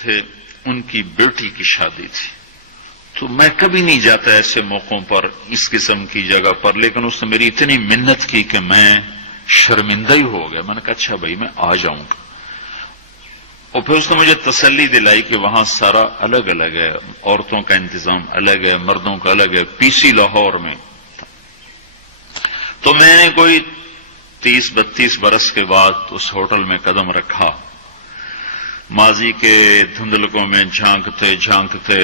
تھے، ان کی بیٹی کی شادی تھی، تو میں کبھی نہیں جاتا ایسے موقعوں پر اس قسم کی جگہ پر، لیکن اس نے میری اتنی منت کی کہ میں شرمندہ ہی ہو گیا۔ میں نے کہا اچھا بھائی میں آ جاؤں گا، اور پھر اس نے مجھے تسلی دلائی کہ وہاں سارا الگ الگ ہے، عورتوں کا انتظام الگ ہے، مردوں کا الگ ہے، پی سی لاہور میں۔ تو میں نے کوئی 30-32 برس کے بعد اس ہوٹل میں قدم رکھا، ماضی کے دھندلکوں میں جھانکتے جھانکتے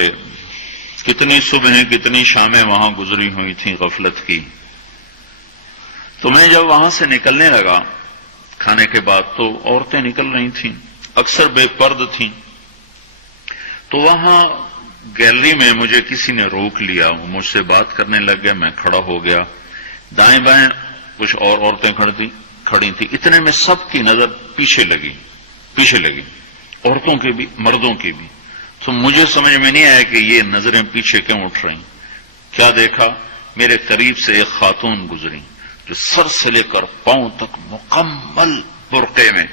کتنی صبحیں کتنی شامیں وہاں گزری ہوئی تھیں غفلت کی۔ تو میں جب وہاں سے نکلنے لگا کھانے کے بعد، تو عورتیں نکل رہی تھیں، اکثر بے پرد تھیں، تو وہاں گیلری میں مجھے کسی نے روک لیا، وہ مجھ سے بات کرنے لگ گیا، میں کھڑا ہو گیا، دائیں بائیں کچھ اور عورتیں کھڑی تھیں، اتنے میں سب کی نظر پیچھے لگی، عورتوں کی بھی مردوں کی بھی۔ تو مجھے سمجھ میں نہیں آیا کہ یہ نظریں پیچھے کیوں اٹھ رہی۔ کیا دیکھا، میرے قریب سے ایک خاتون گزری جو سر سے لے کر پاؤں تک مکمل برقعے میں،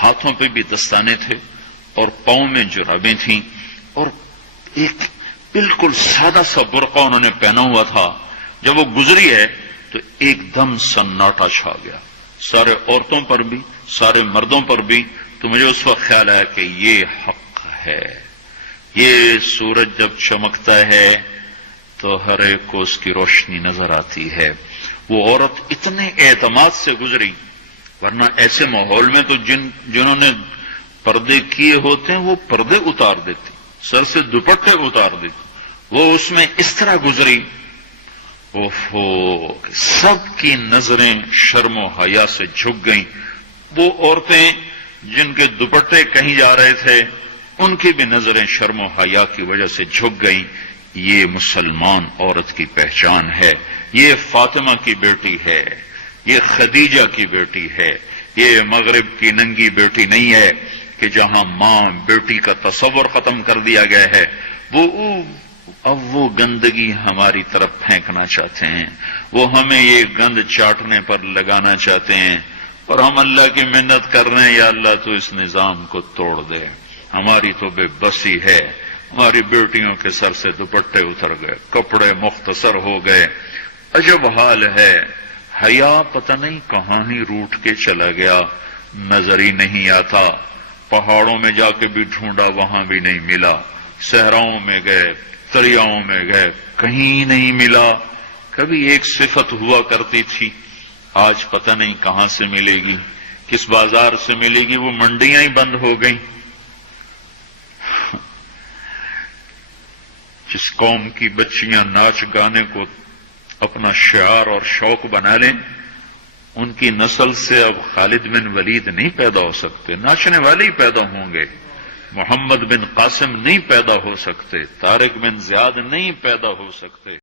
ہاتھوں پہ بھی دستانے تھے اور پاؤں میں جرابیں تھیں، اور ایک بالکل سادہ سا برقع انہوں نے پہنا ہوا تھا۔ جب وہ گزری ہے تو ایک دم سناٹا چھا گیا، سارے عورتوں پر بھی سارے مردوں پر بھی۔ تو مجھے اس وقت خیال آیا کہ یہ حق ہے، یہ سورج جب چمکتا ہے تو ہر ایک کو اس کی روشنی نظر آتی ہے۔ وہ عورت اتنے اعتماد سے گزری، ورنہ ایسے ماحول میں تو جنہوں نے پردے کیے ہوتے ہیں وہ پردے اتار دیتے، سر سے دوپٹے اتار دیتے، وہ اس میں اس طرح گزری، سب کی نظریں شرم و حیا سے جھک گئیں۔ وہ عورتیں جن کے دوپٹے کہیں جا رہے تھے ان کی بھی نظریں شرم و حیا کی وجہ سے جھک گئیں۔ یہ مسلمان عورت کی پہچان ہے، یہ فاطمہ کی بیٹی ہے، یہ خدیجہ کی بیٹی ہے، یہ مغرب کی ننگی بیٹی نہیں ہے کہ جہاں ماں بیٹی کا تصور ختم کر دیا گیا ہے، اب وہ گندگی ہماری طرف پھینکنا چاہتے ہیں، وہ ہمیں یہ گند چاٹنے پر لگانا چاہتے ہیں، اور ہم اللہ کی منت کر رہے ہیں یا اللہ تو اس نظام کو توڑ دے۔ ہماری تو بے بسی ہے، ہماری بیٹیوں کے سر سے دوپٹے اتر گئے، کپڑے مختصر ہو گئے، عجب حال ہے۔ حیا پتہ نہیں کہاں ہی روٹ کے چلا گیا، نظر ہی نہیں آتا۔ پہاڑوں میں جا کے بھی ڈھونڈا، وہاں بھی نہیں ملا، صحراؤں میں گئے، دریاؤں میں گئے، کہیں نہیں ملا۔ کبھی ایک صفت ہوا کرتی تھی، آج پتہ نہیں کہاں سے ملے گی، کس بازار سے ملے گی، وہ منڈیاں ہی بند ہو گئیں۔ جس قوم کی بچیاں ناچ گانے کو اپنا شعار اور شوق بنا لیں، ان کی نسل سے اب خالد بن ولید نہیں پیدا ہو سکتے، ناچنے والے ہی پیدا ہوں گے۔ محمد بن قاسم نہیں پیدا ہو سکتے، طارق بن زیاد نہیں پیدا ہو سکتے۔